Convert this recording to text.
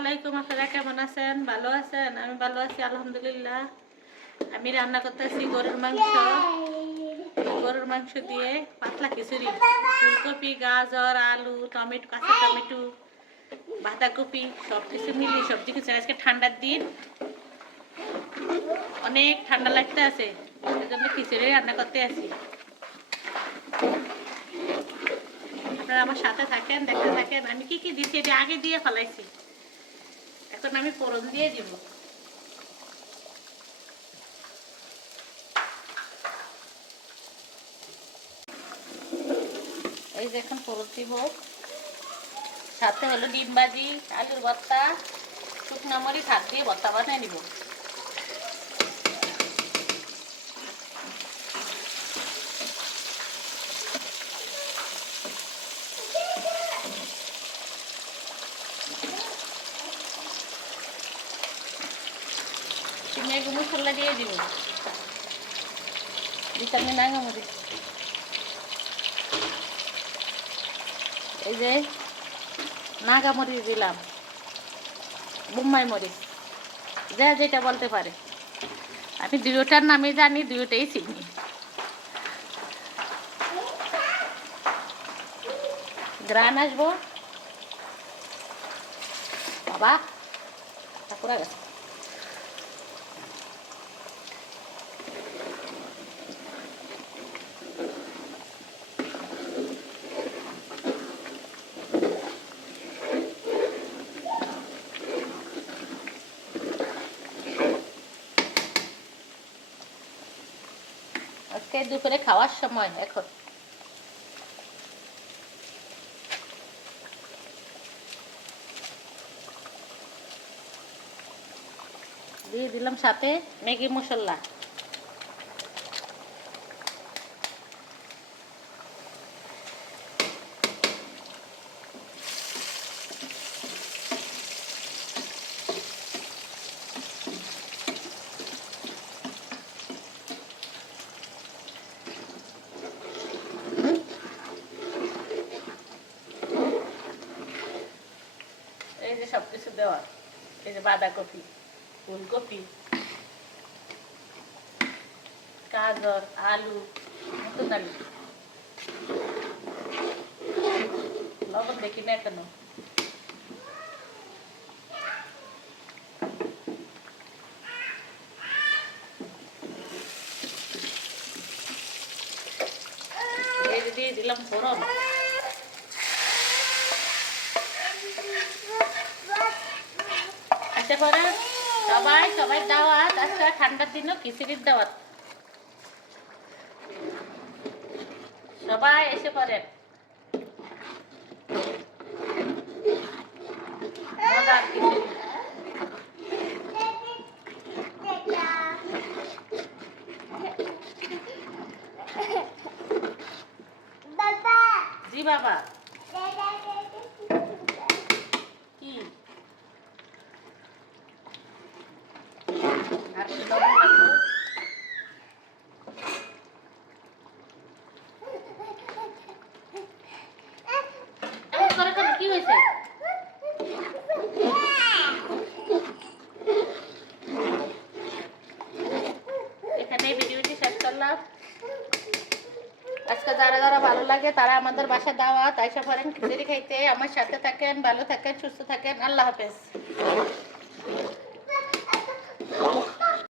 আলাইকুম, আপনারা কেমন আছেন? ভালো আছেন? আমি ভালো আছি, আলহামদুলিল্লাহ। আমি রান্না করতেছি গরুর মাংস। গরুর মাংস দিয়ে পাতলা খিচুড়ি। ফুলকপি, গাজর, আলু, টমেটো, কাঁচা টমেটো, বাঁধাকপি, সব কিছু মিলিয়ে সবজি খিচুড়ি। আজকে ঠান্ডার দিন। অনেক ঠান্ডা লাগতে আছে এই জন্য খিচুড়ি রান্না করতে আছি। আপনারা আমার সাথে থাকেন, দেখতে থাকেন। আমি কি কি দিচ্ছি এটা আগে দিয়ে ফেলাইছি। আমি ফোড়ন দিয়ে দিব। এই যে এখন ফোড়ন দিব। সাথে হলো ডিম ভাজি, আলুর ভর্তা, শুকনো মরিচ, হাত দিয়ে ভর্তা বানিয়ে নিব। ম্যাগি মশলা দিয়ে দিব। ভিটামিন আঙা মরিচ এই যে নাগা মরিচ দিলাম মুম্বাই মরিচ, যা যেটা বলতে পারে। আমি দুটোটার নামে জানি দুটোটাই চিনি। গ্রান আসব। বাবা, ঠাকুরা গেছে। আজকে দুপুরে খাওয়ার সময় এখন। দিয়ে দিলাম সাথে ম্যাগি মশলা। সব কিছু দেওয়া এই যে বাঁধাকপি, ফুলকপি, গাজর, আলু নতুন আলু লবণ দেখি না কেন? দিয়ে দিলাম ফোড়ন। আসতে পারে। সবাই সবাই দাওয়াত আজকে ঠান্ডার দিনও খিচুড়ির দাওয়াত। সবাই এসে পড়েন জি বাবা। কি? আর? কি করলাম আজকে যারা যারা ভালো লাগে তারা আমাদের বাসা দাওয়াত আইসা পারেন খিচুড়ি খাইতে আমার সাথে থাকেন ভালো থাকেন সুস্থ থাকেন আল্লাহ হাফেজ